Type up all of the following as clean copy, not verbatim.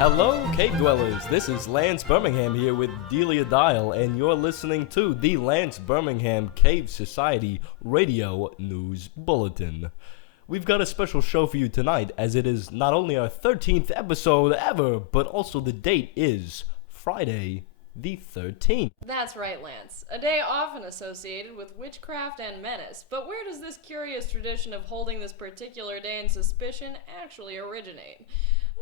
Hello, cave dwellers. This is Lance Birmingham here with Delia Dial, and you're listening to the Lance Birmingham Cave Society Radio News Bulletin. We've got a special show for you tonight, as it is not only our 13th episode ever, but also the date is Friday the 13th. That's right, Lance. A day often associated with witchcraft and menace. But where does this curious tradition of holding this particular day in suspicion actually originate?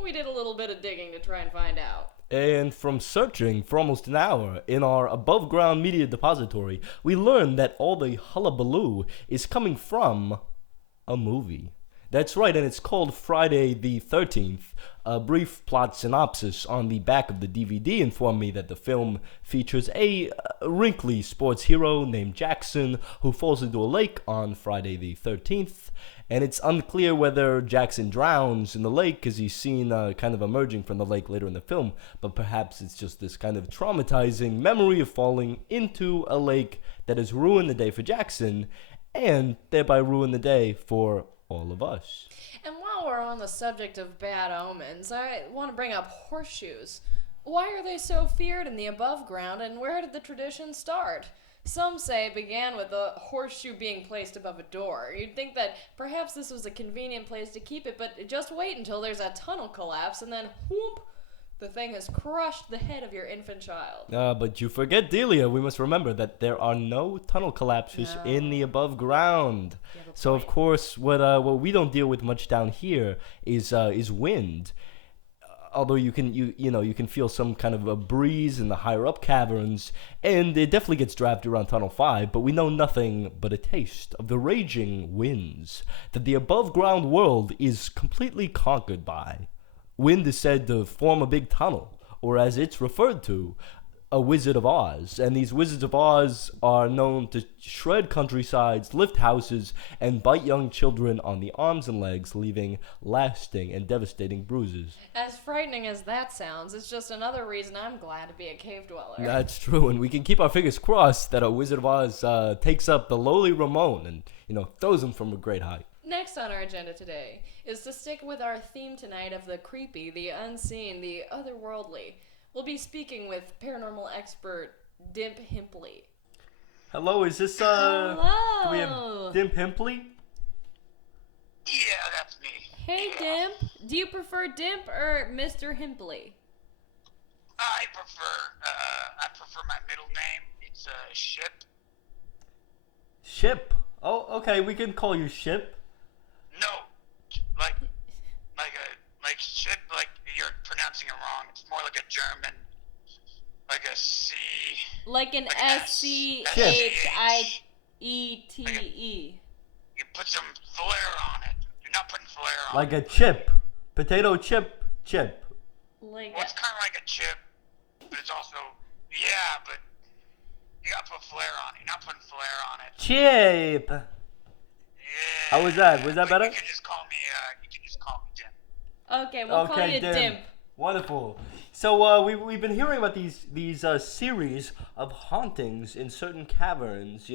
We did a little bit of digging to try and find out. And from searching for almost an hour in our above-ground media depository, we learned that all the hullabaloo is coming from a movie. That's right, and it's called Friday the 13th. A brief plot synopsis on the back of the DVD informed me that the film features a wrinkly sports hero named Jackson who falls into a lake on Friday the 13th. And it's unclear whether Jackson drowns in the lake as he's seen kind of emerging from the lake later in the film, but perhaps it's just this kind of traumatizing memory of falling into a lake that has ruined the day for Jackson and thereby ruined the day for all of us. And while we're on the subject of bad omens, I want to bring up horseshoes. Why are they so feared in the above ground, and where did the tradition start? Some say it began with a horseshoe being placed above a door. You'd think that perhaps this was a convenient place to keep it, but just wait until there's a tunnel collapse, and then whoop, the thing has crushed the head of your infant child. But you forget, Delia, we must remember that there are no tunnel collapses in the above ground. So of course, what we don't deal with much down here is wind. Although you can feel some kind of a breeze in the higher up caverns, and it definitely gets drafted around Tunnel 5, but we know nothing but a taste of the raging winds that the above ground world is completely conquered by. Wind is said to form a big tunnel, or as it's referred to, a Wizard of Oz. And these Wizards of Oz are known to shred countrysides, lift houses, and bite young children on the arms and legs, leaving lasting and devastating bruises. As frightening as that sounds, it's just another reason I'm glad to be a cave dweller. That's true, and we can keep our fingers crossed that a Wizard of Oz takes up the lowly Ramon and, throws him from a great height. Next on our agenda today is to stick with our theme tonight of the creepy, the unseen, the otherworldly. We'll be speaking with paranormal expert Dimp Himpley. Hello, is this, Hello. Do we have Dimp Himpley? Yeah, that's me. Hey, Dimp. Do you prefer Dimp or Mr. Himpley? I prefer my middle name. It's Ship. Ship? Oh, okay, we can call you Ship. No, like ship, like you're pronouncing it wrong. It's more like a German, like a C. Like an like S-C-H-I-E-T-E. You put some flair on it. You're not putting flair on Like it. a chip. Potato chip. Like Well, it's kind of like a chip, but it's also, yeah, but you gotta put flair on it. You're not putting flair on it. Chip. Yeah. How was that? Was that better? You can just call me Jim. Okay, we'll call you Dimp. Wonderful. So we've been hearing about these series of hauntings in certain caverns.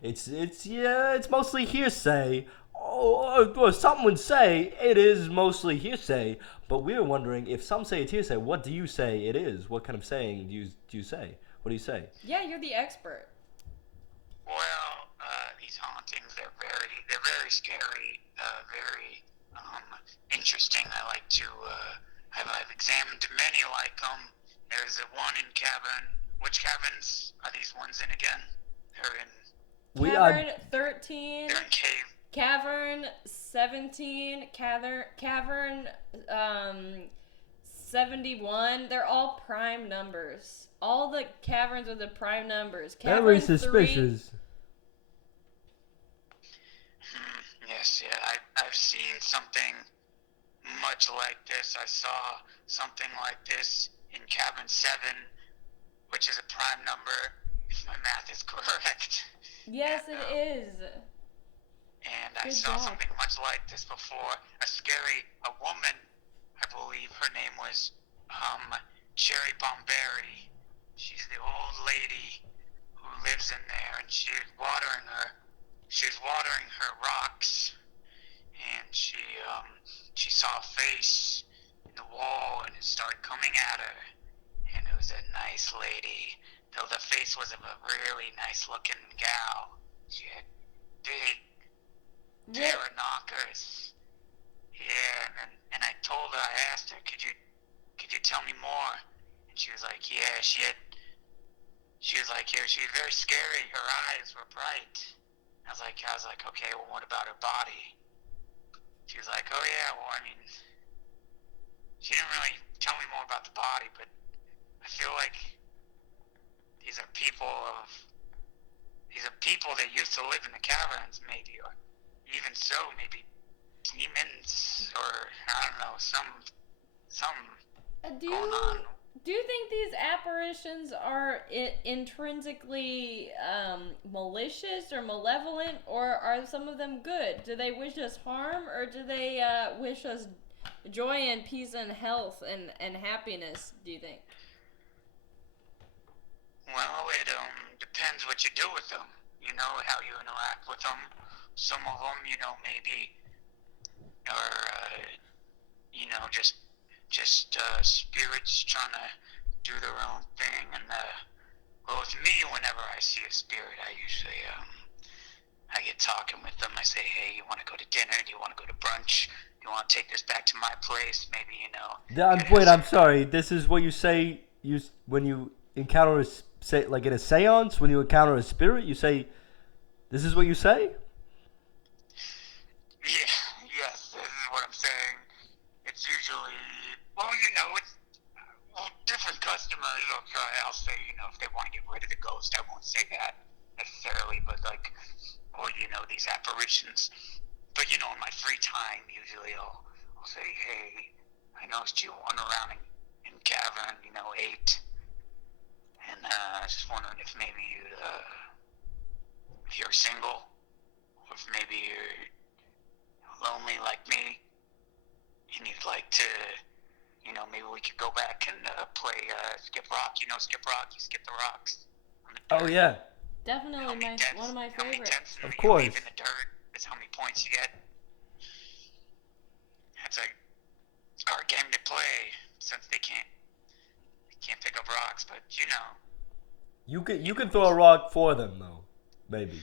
It's mostly hearsay. Or some would say it is mostly hearsay. But we're wondering, if some say it's hearsay, what do you say it is? What kind of saying do you say? What do you say? Yeah, you're the expert. Well, these hauntings, they're very scary, very interesting. I like to, I've examined many like them. There's one in cavern. Which caverns are these ones in again? They're in... Cavern 13. They're in cave. Cavern 17. Cavern 71. They're all prime numbers. All the caverns are the prime numbers. Cavern Very suspicious. 3, Yes, yeah, I've seen something much like this. I saw something like this in Cavern 7, which is a prime number, if my math is correct. yes, it is. And I Good saw job. something much like this before. A woman, I believe her name was Cherry Bomberry. She's the old lady who lives in there, and she was watering her rocks, and she saw a face, in the wall, and it started coming at her. And it was a nice lady, though the face was of a really nice-looking gal. She had big terror knockers. Yeah, and I told her, I asked her, could you tell me more? And she was like, yeah, she was like, yeah, she was very scary. Her eyes were bright. I was like, okay, well, what about her body? She was like, oh yeah, well, I mean, she didn't really tell me more about the body, but I feel like these are people that used to live in the caverns, maybe, or even so, maybe demons, or I don't know, some going on. Do you think these apparitions are intrinsically malicious or malevolent, or are some of them good? Do they wish us harm, or do they wish us joy and peace and health and happiness, do you think? Well, it depends what you do with them. You know, how you interact with them. Some of them, you know, maybe are, just spirits trying to do their own thing. And well, with me, whenever I see a spirit, I usually I get talking with them. I say, hey, you want to go to dinner? Do you want to go to brunch? Do you want to take this back to my place? Maybe, you know. Wait, I'm sorry. This is what you say when you encounter like in a seance, when you encounter a spirit, you say, this is what you say? Yeah, yes, this is what I'm saying. It's usually, well, you know, different customers, I'll say, you know, if they want to get rid of the ghost, I won't say that necessarily, but like, or, you know, these apparitions. But, you know, in my free time, usually I'll say, hey, I noticed you wandering around in cavern, you know, 8. And I was just wondering if maybe if you're single, or if maybe you're lonely like me, and you'd like to, you know, maybe we could go back and play Skip Rock. You know Skip Rock? You skip the rocks on the dirt. Oh, yeah. Definitely one of my favorites. Of course. You leave in the dirt is how many points you get. It's a hard game to play since they can't pick up rocks, but you know. You can throw a rock for them though, maybe.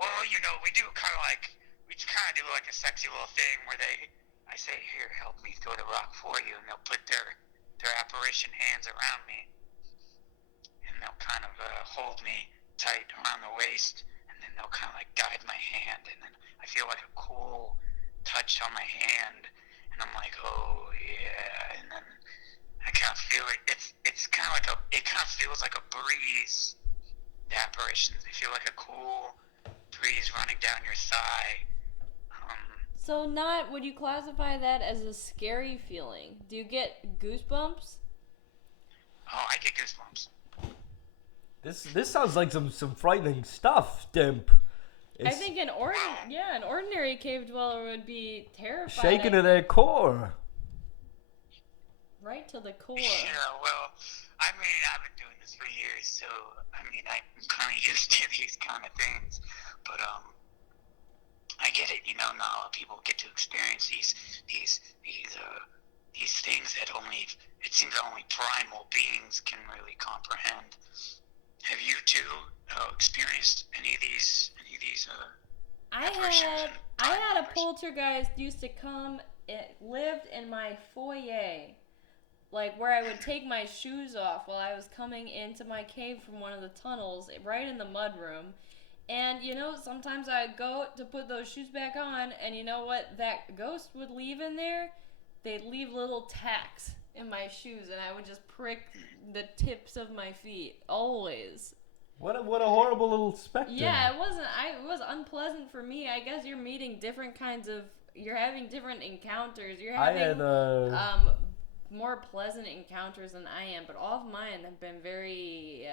Well, you know, we just kind of do like a sexy little thing where I say, here, help me throw the rock for you, and they'll put their apparition hands around me, and they'll kind of hold me tight around the waist, and then they'll kind of like guide my hand, and then I feel like a cool touch on my hand, and I'm like, oh yeah, and then I kind of feel it. It kind of feels like a breeze. The apparitions, they feel like a cool breeze running down your thigh. So would you classify that as a scary feeling? Do you get goosebumps? Oh, I get goosebumps. This sounds like some frightening stuff, Dimp. I think an ordinary cave dweller would be terrified. Shaken to their core. Right to the core. Yeah, well, I mean, I've been doing this for years, so I mean, I'm kind of used to these kind of things. But I get it. You know, not a lot of people get to experience these things that it seems only primal beings can really comprehend. Have you two experienced any of these I had a poltergeist used to come. It lived in my foyer, like where I would take my shoes off while I was coming into my cave from one of the tunnels, right in the mudroom. And you know, sometimes I'd go to put those shoes back on, and you know what that ghost would leave in there? They'd leave little tacks in my shoes, and I would just prick the tips of my feet always. What a horrible little specter. Yeah, it was unpleasant for me. I guess you're having different encounters. You're having more pleasant encounters than I am, but all of mine have been very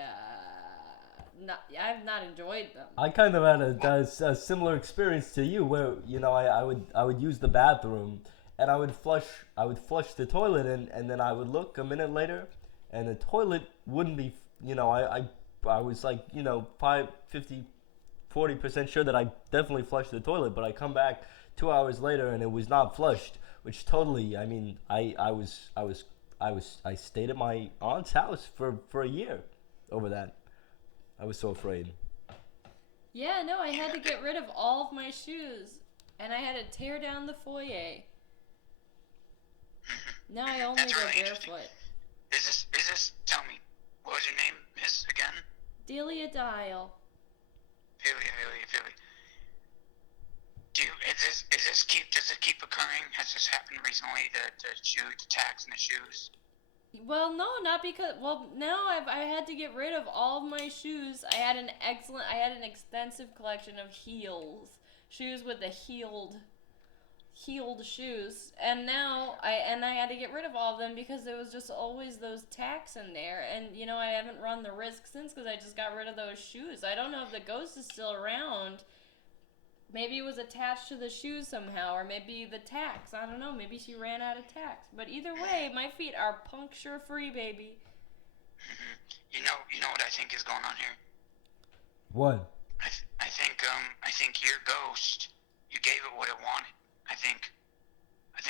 I've not enjoyed them. I kind of had a similar experience to you, where you know I would use the bathroom, and I would flush the toilet, and then I would look a minute later, and the toilet wouldn't be, you know, I was like, you know, 40% sure that I definitely flushed the toilet, but I come back 2 hours later and it was not flushed, which totally. I mean, I stayed at my aunt's house for a year over that. I was so afraid. Yeah, no, I had to get rid of all of my shoes, and I had to tear down the foyer. Now I only That's go really interesting. barefoot. Is this, tell me, what was your name, Miss, again? Delia Dial. Philly. Does it keep occurring? Has this happened recently, the attacks in the shoes? Well, no, not because. Well, no, I had to get rid of all of my shoes. I had an extensive collection of shoes with the heeled shoes, and now I had to get rid of all of them because there was just always those tacks in there, and I haven't run the risk since because I just got rid of those shoes. I don't know if the ghost is still around. Maybe it was attached to the shoes somehow, or maybe the tacks. I don't know. Maybe she ran out of tacks. But either way, my feet are puncture free, baby. Mm-hmm. You know what I think is going on here? What? I think your ghost, you gave it what it wanted. I think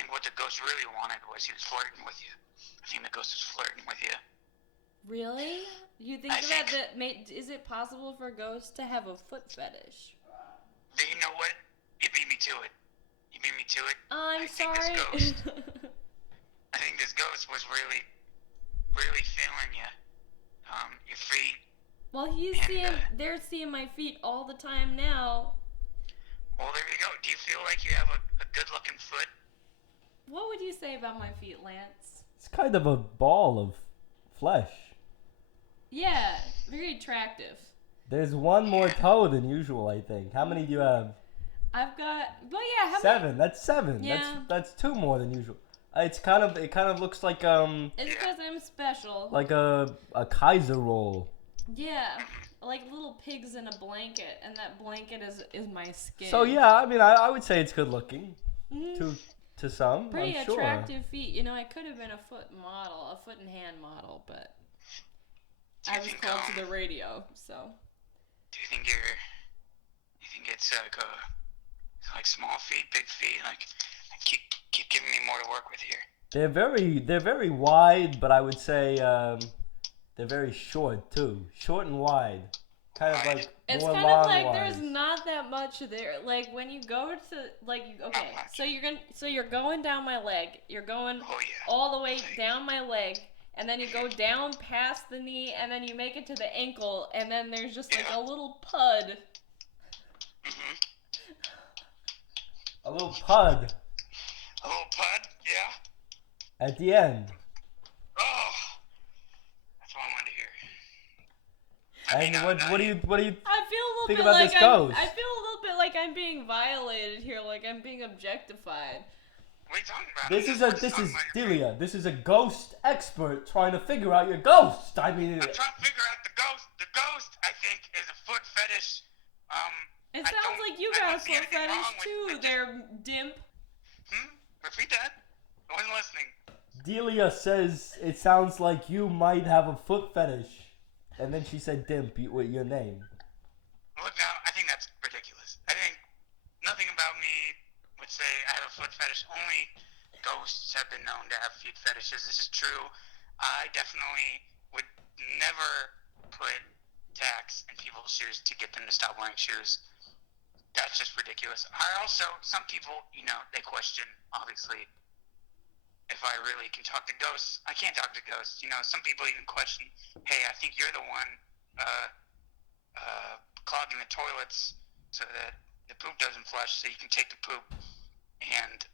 what the ghost really wanted was he was flirting with you. I think the ghost was flirting with you. Really? You think is it possible for ghosts to have a foot fetish? You know what? You beat me to it. I'm sorry. I think this ghost was really, really feeling you. Your feet. Well, they're seeing my feet all the time now. Well, there you go. Do you feel like you have a good-looking foot? What would you say about my feet, Lance? It's kind of a ball of flesh. Yeah, very attractive. There's one more toe than usual, I think. How many do you have? I've got, well, yeah, how 7. many? That's 7. Yeah. That's 2 more than usual. It kind of looks like It's because I'm special. like a Kaiser roll. Yeah, like little pigs in a blanket, and that blanket is my skin. So yeah, I mean, I would say it's good looking to some. Pretty I'm sure. attractive feet. I could have been a foot and hand model, but I was called to the radio, so. Do you think it's like small feet, big feet? Like keep giving me more to work with here. They're very wide, but I would say they're very short too. Short and wide. Kind of like it's more kind long of like wise. There's not that much there. Like when you go to so you're going down my leg. You're going all the way down my leg, and then you go down past the knee, and then you make it to the ankle, and then there's just like a little pud. Mm-hmm. A little pud. A little pud, yeah. At the end. Oh, that's what I wanted to hear. What do you I feel a little think bit about like this ghost? I feel a little bit like I'm being violated here, like I'm being objectified. What are you talking about? This is Delia. This is a ghost expert trying to figure out your ghost. I mean, I'm trying to figure out the ghost. The ghost, I think, is a foot fetish. It sounds like you got a foot fetish too, there, Dimp. Repeat that. I wasn't listening. Delia says it sounds like you might have a foot fetish, and then she said Dimp with your name. Look now, I think that's ridiculous. I think nothing about me would say I have a foot fetish. Only ghosts have been known to have feet fetishes. This is true. I definitely would never put tacks in people's shoes to get them to stop wearing shoes. That's just ridiculous. Some people, they question, obviously, if I really can talk to ghosts. I can't talk to ghosts. Some people even question, hey, I think you're the one clogging the toilets so that the poop doesn't flush, so you can take the poop and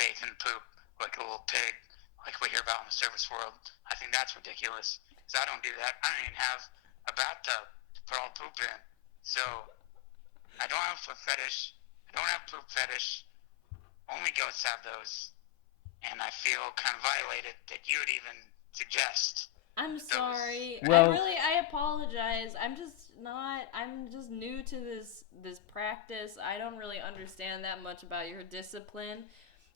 bathe in poop like a little pig, like we hear about in the service world. I think that's ridiculous, because I don't do that. I don't even have a bathtub to put all the poop in. So I don't have a foot fetish. I don't have a poop fetish. Only ghosts have those. And I feel kind of violated that you would even suggest. I'm sorry. Well, I apologize. I'm just new to this practice. I don't really understand that much about your discipline.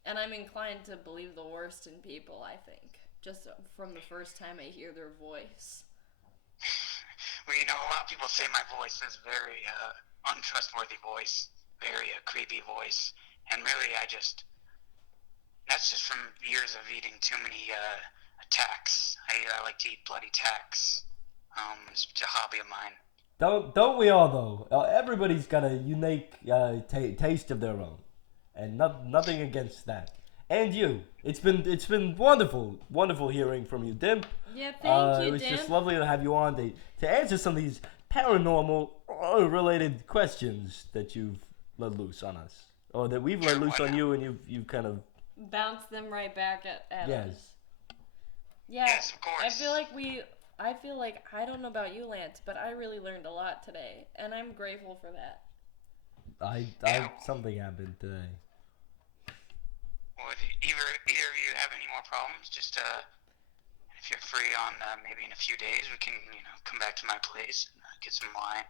And I'm inclined to believe the worst in people, I think. Just from the first time I hear their voice. Well, a lot of people say my voice is very untrustworthy voice, very creepy voice, and really I just That's just from years of eating too many tacks. I like to eat bloody tacks. It's a hobby of mine. Don't we all though? Everybody's got a unique taste of their own, and nothing against that. And you, it's been wonderful hearing from you, Dimp. Yeah, thank It you, was Dimp. just lovely to have you on to answer some of these paranormal related questions that you've let loose on us, or that we've let loose on you, and you've kind of Bounce them right back at yes. us. Yeah, Yes, of course. I feel like I don't know about you, Lance, but I really learned a lot today, and I'm grateful for that. Something happened today. Would either of you have any more problems? Just if you're free on maybe in a few days, we can come back to my place and get some wine.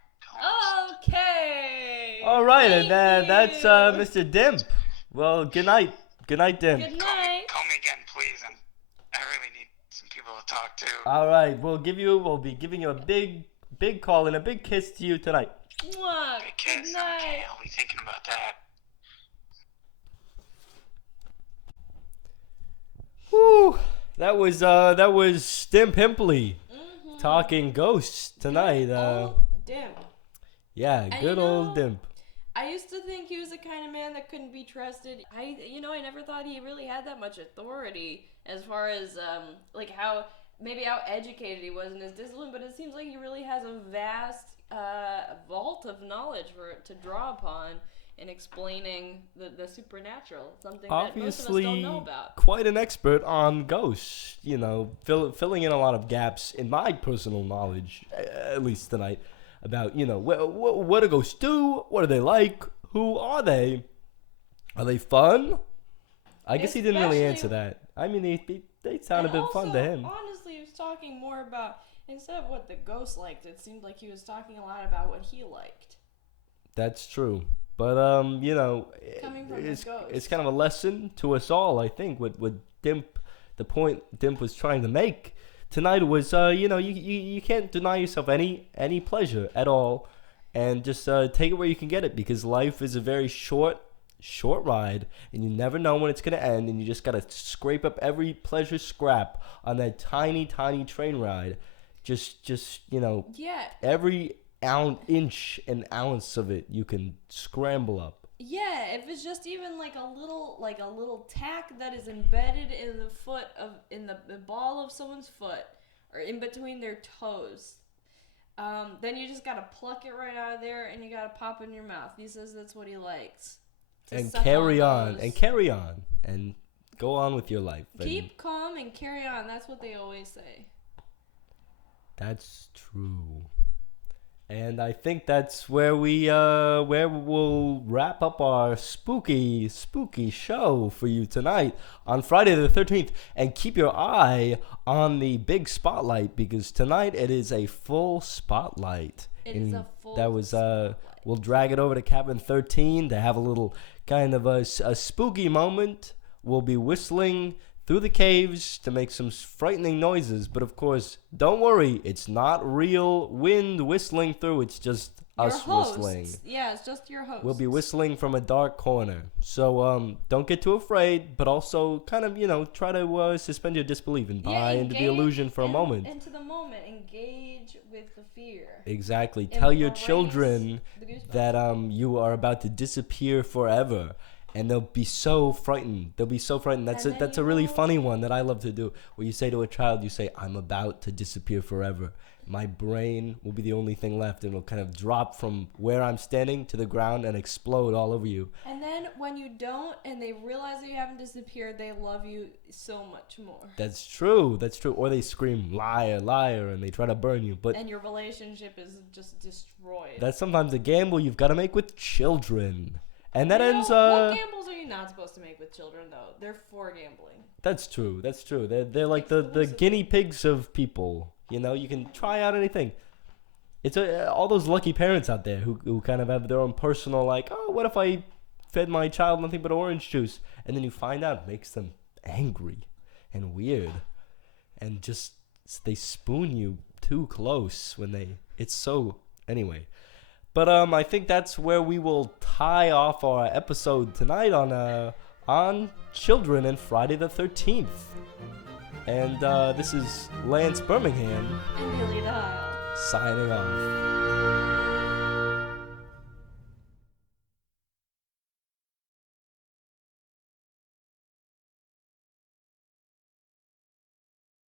Okay. All right, Thank and that's you. Mr. Dimp. Well, good night. Good night, Dimp. Good night. Call me again, please. I really need some people to talk to. All right, we'll be giving you a big call and a big kiss to you tonight. Mwah. Big kiss. Good night. Okay, I'll be thinking about that. Whew, that was Dimp Himpley talking ghosts tonight. Old Dimp. Yeah, And good old Dimp. I used to think he was the kind of man that couldn't be trusted. I never thought he really had that much authority as far as how educated he was in his discipline, but it seems like he really has a vast vault of knowledge to draw upon in explaining the supernatural, something that most of us don't know about. Quite an expert on ghosts, filling in a lot of gaps in my personal knowledge, at least tonight, about, what do ghosts do? What are they like? Who are they? Are they fun? I guess he didn't really answer that. I mean, they sound a bit fun to him. Honestly, he was talking more about, instead of what the ghost liked, it seemed like he was talking a lot about what he liked. That's true. But, Coming from his ghost. it's kind of a lesson to us all, I think, what Dimp, the point Dimp was trying to make tonight was, you can't deny yourself any pleasure at all, and just take it where you can get it, because life is a very short ride, and you never know when it's going to end, and you just got to scrape up every pleasure scrap on that tiny train ride. Every inch and ounce of it you can scramble up. Yeah, if it's just even like a little tack that is embedded in the ball of someone's foot or in between their toes, then you just gotta pluck it right out of there and you gotta pop it in your mouth. He says that's what he likes. And carry on and go on with your life. Keep calm and carry on. That's what they always say. That's true. And I think that's where we'll wrap up our spooky show for you tonight on Friday the 13th. And keep your eye on the big spotlight, because tonight it is a full spotlight. We'll drag it over to cabin 13 to have a little kind of a spooky moment. We'll be whistling through the caves to make some frightening noises, but of course, don't worry, it's not real wind whistling through, it's just us whistling. Yeah, it's just your host. We'll be whistling from a dark corner. So don't get too afraid, but also kind of, try to suspend your disbelief and buy into the illusion for a moment. Into the moment, engage with the fear. Exactly. Tell your children that you are about to disappear forever. And they'll be so frightened. That's a really funny one that I love to do. Where you say to a child, you say, "I'm about to disappear forever. My brain will be the only thing left, and it'll kind of drop from where I'm standing to the ground and explode all over you." And then when you don't, and they realize that you haven't disappeared, they love you so much more. That's true. Or they scream, "Liar, liar," and they try to burn you. And your relationship is just destroyed. That's sometimes a gamble you've got to make with children. And that ends. What gambles are you not supposed to make with children, though? They're for gambling. That's true. They're like the guinea pigs of people. You can try out anything. It's all those lucky parents out there who kind of have their own personal, like, oh, what if I fed my child nothing but orange juice? And then you find out it makes them angry and weird, and just they spoon you too close anyway. But I think that's where we will tie off our episode tonight on on children and Friday the 13th. And this is Lance Birmingham And Billy the Heil. signing off.